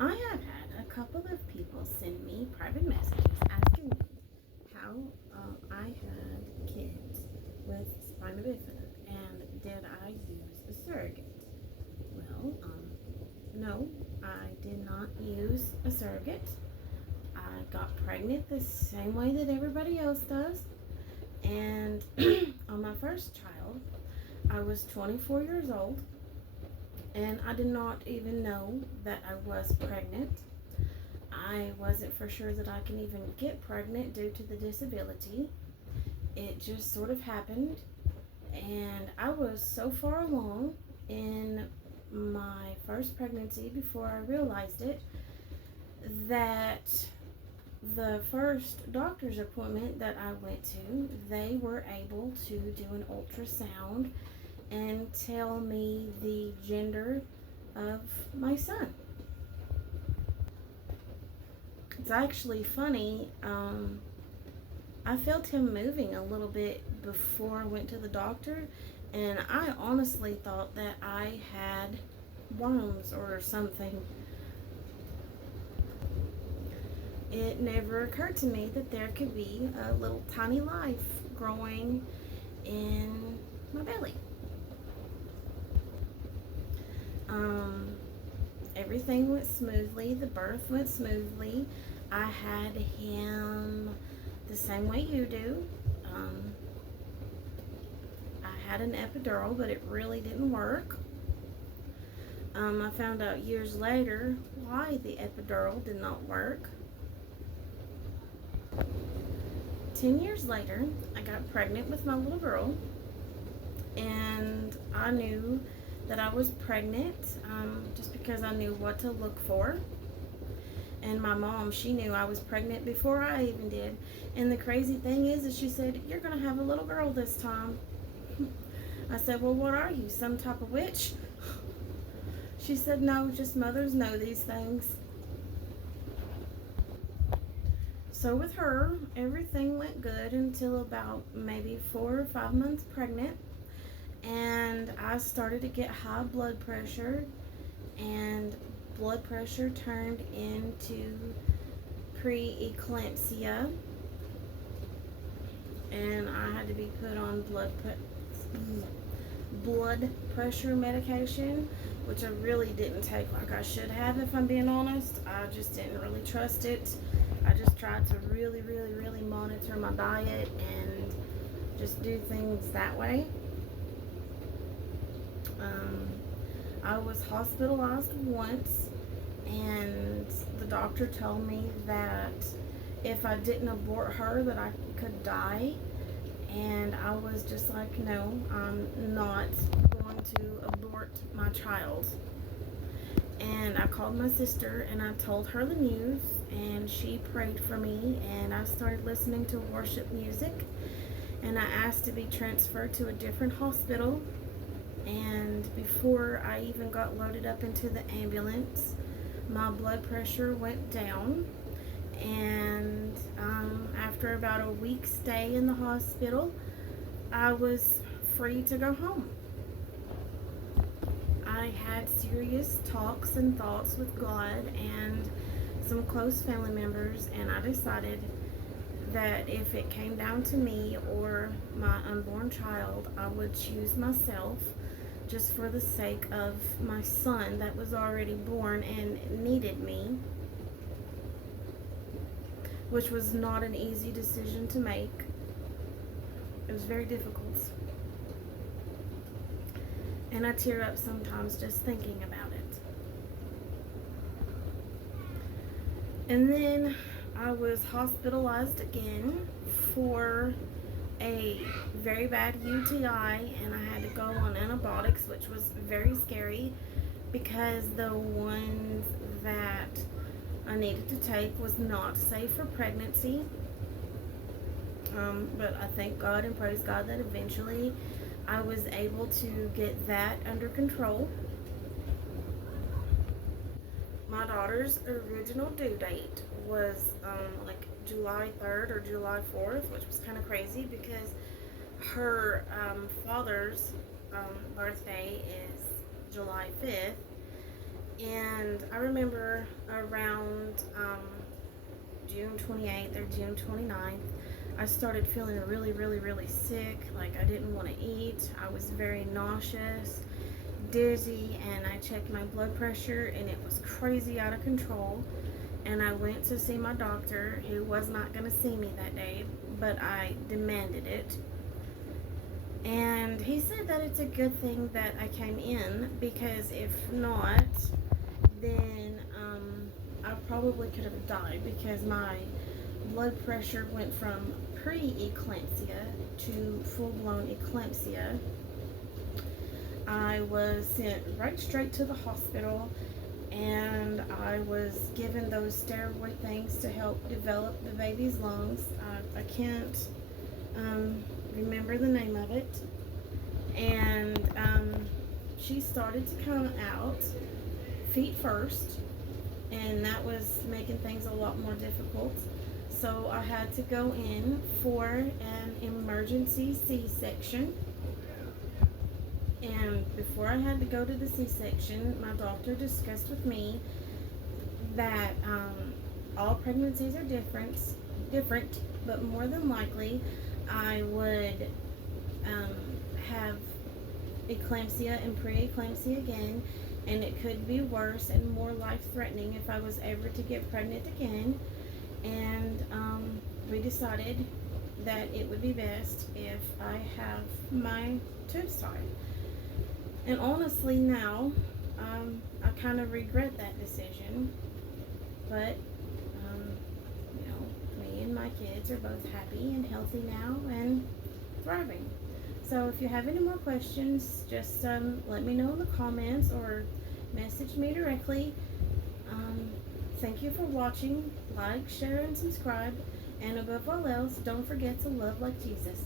I have had a couple of people send me private messages asking me how I had kids with spina bifida and did I use a surrogate. Well, no, I did not use a surrogate. I got pregnant the same way that everybody else does. And on my first child, I was 24 years old and I did not even know that I was pregnant. I wasn't for sure that I can even get pregnant due to the disability. It just sort of happened, and I was so far along in my first pregnancy before I realized it that the first doctor's appointment that I went to, they were able to do an ultrasound and tell me the gender of my son. It's actually funny. I felt him moving a little bit before I went to the doctor, and I honestly thought that I had worms or something. It never occurred to me that there could be a little tiny life growing in my belly. Um, Everything went smoothly. The birth went smoothly. I had him the same way you do. I had an epidural, but it really didn't work. I found out years later why the epidural did not work. 10 years later, I got pregnant with my little girl, and I knew that I was pregnant just because I knew what to look for. And my mom, she knew I was pregnant before I even did. And the crazy thing is she said, "You're going to have a little girl this time." I said, "Well, what are you, some type of witch?" She said, "No, just mothers know these things." So with her, everything went good until about maybe 4 or 5 months pregnant. And I started to get high blood pressure, and blood pressure turned into preeclampsia, and I had to be put on blood pressure medication, which I really didn't take like I should have, if I'm being honest. I just didn't really trust it. I just tried to really, really, really monitor my diet and just do things that way. I was hospitalized once, and the doctor told me that if I didn't abort her that I could die. And I was just like, no, I'm not going to abort my child. And I called my sister and I told her the news, and she prayed for me, and I started listening to worship music, and I asked to be transferred to a different hospital. And before I even got loaded up into the ambulance, my blood pressure went down. And after about a week's stay in the hospital, I was free to go home. I had serious talks and thoughts with God and some close family members, and I decided that if it came down to me or my unborn child, I would choose myself, just for the sake of my son that was already born and needed me, which was not an easy decision to make. It was very difficult. And I tear up sometimes just thinking about it. And then I was hospitalized again for a very bad UTI, and I had to go on antibiotics, which was very scary because the ones that I needed to take was not safe for pregnancy. But I thank God and praise God that eventually I was able to get that under control. My daughter's original due date was like July 3rd or July 4th, which was kind of crazy because her father's birthday is July 5th. And I remember around June 28th or June 29th, I started feeling really, really, really sick. Like I didn't want to eat. I was very nauseous, dizzy, and I checked my blood pressure and it was crazy out of control. And I went to see my doctor, who was not going to see me that day, but I demanded it. And he said that it's a good thing that I came in, because if not, then I probably could have died, because my blood pressure went from pre-eclampsia to full-blown eclampsia. I was sent right straight to the hospital, and I was given those steroid things to help develop the baby's lungs. I can't remember the name of it. And she started to come out feet first, and that was making things a lot more difficult. So I had to go in for an emergency C-section. And before I had to go to the C-section, my doctor discussed with me that all pregnancies are different, but more than likely, I would um, have eclampsia and pre-eclampsia again, and it could be worse and more life-threatening if I was ever to get pregnant again. And we decided that it would be best if I have my tubes tied. And honestly, now I kind of regret that decision, but me and my kids are both happy and healthy now and thriving. So if you have any more questions, just let me know in the comments or message me directly. Um, Thank you for watching. Like, share, and subscribe. And above all else, don't forget to love like Jesus.